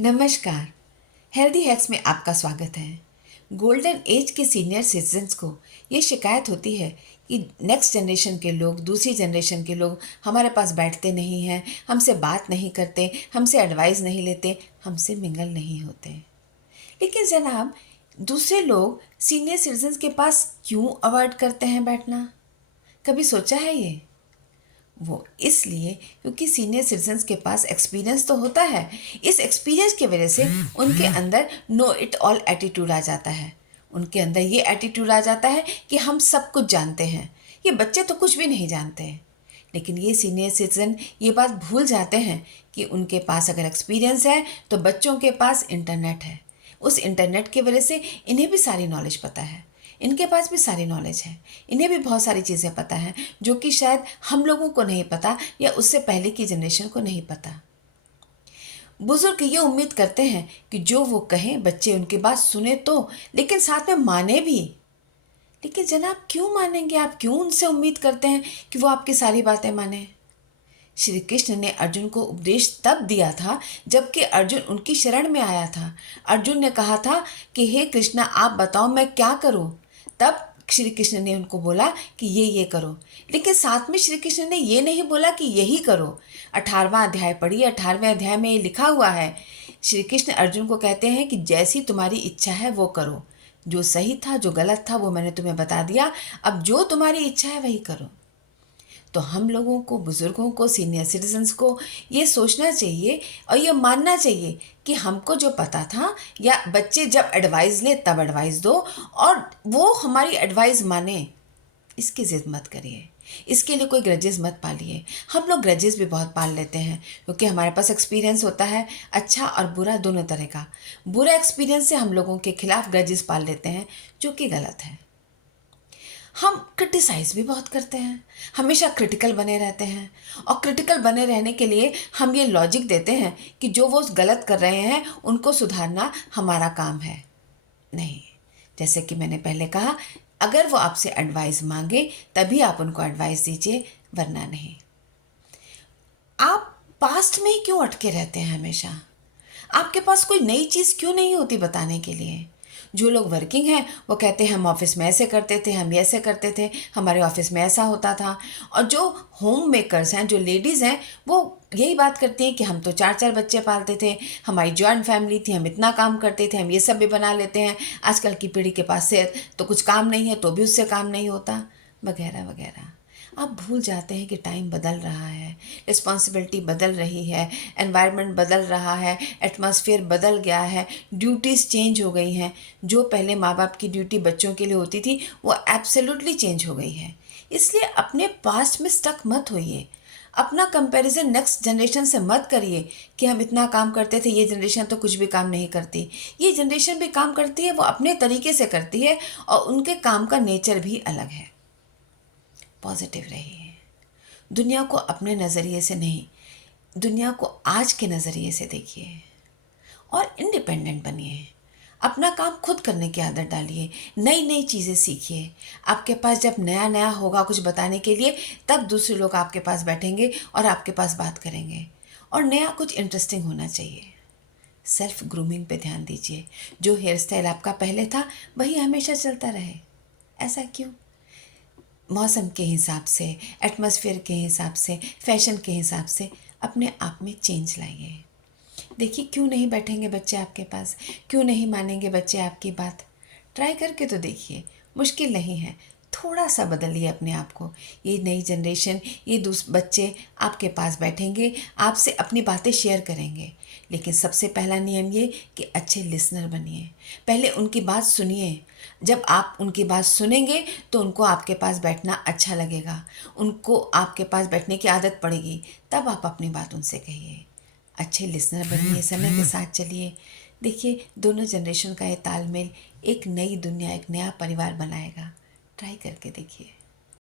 नमस्कार। Healthy hacks में आपका स्वागत है। गोल्डन एज के सीनियर सिटीजन्स को ये शिकायत होती है कि नेक्स्ट जनरेशन के लोग, दूसरी जनरेशन के लोग हमारे पास बैठते नहीं हैं, हमसे बात नहीं करते, हमसे एडवाइस नहीं लेते, हमसे मिंगल नहीं होते। लेकिन जनाब, दूसरे लोग सीनियर सिटीजन्स के पास क्यों अवॉइड करते हैं बैठना? कभी सोचा है ये? वो इसलिए क्योंकि सीनियर सिटीजन्स के पास एक्सपीरियंस तो होता है। इस एक्सपीरियंस की वजह से उनके अंदर नो इट ऑल एटीट्यूड आ जाता है। उनके अंदर ये एटीट्यूड आ जाता है कि हम सब कुछ जानते हैं। ये बच्चे तो कुछ भी नहीं जानते हैं। लेकिन ये सीनियर सिटीजन ये बात भूल जाते हैं कि उनके पास अगर एक्सपीरियंस है तो बच्चों के पास इंटरनेट है। उस इंटरनेट की वजह से इन्हें भी सारी नॉलेज पता है। इनके पास भी सारी नॉलेज है। इन्हें भी बहुत सारी चीज़ें पता हैं जो कि शायद हम लोगों को नहीं पता या उससे पहले की जनरेशन को नहीं पता। बुजुर्ग ये उम्मीद करते हैं कि जो वो कहें बच्चे उनकी बात सुने तो, लेकिन साथ में माने भी। लेकिन जनाब, क्यों मानेंगे? आप क्यों उनसे उम्मीद करते हैं कि वो आपकी सारी बातें माने? श्री कृष्ण ने अर्जुन को उपदेश तब दिया था जबकि अर्जुन उनकी शरण में आया था। अर्जुन ने कहा था कि हे कृष्णा, आप बताओ मैं क्या करूं? तब श्री कृष्ण ने उनको बोला कि ये करो। लेकिन साथ में श्री कृष्ण ने ये नहीं बोला कि यही करो। 18वां अध्याय पढ़िए। 18वें अध्याय में ये लिखा हुआ है। श्री कृष्ण अर्जुन को कहते हैं कि जैसी तुम्हारी इच्छा है वो करो। जो सही था, जो गलत था, वो मैंने तुम्हें बता दिया। अब जो तुम्हारी इच्छा है वही करो। तो हम लोगों को, बुज़ुर्गों को, सीनियर सिटीजन्स को ये सोचना चाहिए और ये मानना चाहिए कि हमको जो पता था, या बच्चे जब एडवाइस ले तब एडवाइस दो और वो हमारी एडवाइस माने। इसकी ज़िद मत करिए। इसके लिए कोई ग्रजेस मत पालिए। हम लोग ग्रजेस भी बहुत पाल लेते हैं क्योंकि हमारे पास एक्सपीरियंस होता है, अच्छा और बुरा दोनों तरह का। बुरा एक्सपीरियंस से हम लोगों के खिलाफ ग्रजेस पाल लेते हैं, जो कि गलत है। हम क्रिटिसाइज़ भी बहुत करते हैं, हमेशा क्रिटिकल बने रहते हैं। और क्रिटिकल बने रहने के लिए हम ये लॉजिक देते हैं कि जो वो गलत कर रहे हैं उनको सुधारना हमारा काम है। नहीं, जैसे कि मैंने पहले कहा, अगर वो आपसे एडवाइस मांगे तभी आप उनको एडवाइस दीजिए, वरना नहीं। आप पास्ट में ही क्यों अटके रहते हैं हमेशा? आपके पास कोई नई चीज़ क्यों नहीं होती बताने के लिए? जो लोग वर्किंग हैं वो कहते हैं हम ऑफिस में ऐसे करते थे, हम ऐसे करते थे, हमारे ऑफिस में ऐसा होता था। और जो होम मेकर्स हैं, जो लेडीज़ हैं, वो यही बात करती हैं कि हम तो 4-4 बच्चे पालते थे, हमारी जॉइंट फैमिली थी, हम इतना काम करते थे, हम ये सब भी बना लेते हैं। आजकल की पीढ़ी के पास से तो कुछ काम नहीं है तो भी उससे काम नहीं होता, वगैरह वगैरह। आप भूल जाते हैं कि टाइम बदल रहा है, रिस्पॉन्सिबिलिटी बदल रही है, एनवायरनमेंट बदल रहा है, एटमॉस्फेयर बदल गया है, ड्यूटीज़ चेंज हो गई हैं। जो पहले माँ बाप की ड्यूटी बच्चों के लिए होती थी वो एब्सोल्युटली चेंज हो गई है। इसलिए अपने पास्ट में स्टक मत होइए। अपना कंपैरिजन नेक्स्ट जनरेशन से मत करिए कि हम इतना काम करते थे, ये जनरेशन तो कुछ भी काम नहीं करती। ये जनरेशन भी काम करती है, वो अपने तरीके से करती है और उनके काम का नेचर भी अलग है। पॉजिटिव रहिए। दुनिया को अपने नज़रिए से नहीं, दुनिया को आज के नज़रिए से देखिए और इंडिपेंडेंट बनिए। अपना काम खुद करने की आदत डालिए। नई नई चीज़ें सीखिए। आपके पास जब नया नया होगा कुछ बताने के लिए, तब दूसरे लोग आपके पास बैठेंगे और आपके पास बात करेंगे। और नया कुछ इंटरेस्टिंग होना चाहिए। सेल्फ ग्रूमिंग पे ध्यान दीजिए। जो हेयर स्टाइल आपका पहले था वही हमेशा चलता रहे। ऐसा क्यों? मौसम के हिसाब से, एटमॉस्फेयर के हिसाब से, फैशन के हिसाब से अपने आप में चेंज लाइए। देखिए, क्यों नहीं बैठेंगे बच्चे आपके पास? क्यों नहीं मानेंगे बच्चे आपकी बात? ट्राई करके तो देखिए, मुश्किल नहीं है। थोड़ा सा बदलिए अपने आप को। ये नई जनरेशन, ये बच्चे आपके पास बैठेंगे, आपसे अपनी बातें शेयर करेंगे। लेकिन सबसे पहला नियम ये कि अच्छे लिसनर बनिए। पहले उनकी बात सुनिए। जब आप उनकी बात सुनेंगे तो उनको आपके पास बैठना अच्छा लगेगा, उनको आपके पास बैठने की आदत पड़ेगी। तब आप अपनी बात उनसे कहिए। अच्छे लिसनर बनिए, समय के साथ चलिए। देखिए, दोनों जनरेशन का ये तालमेल एक नई दुनिया, एक नया परिवार बनाएगा। ट्राई करके देखिए।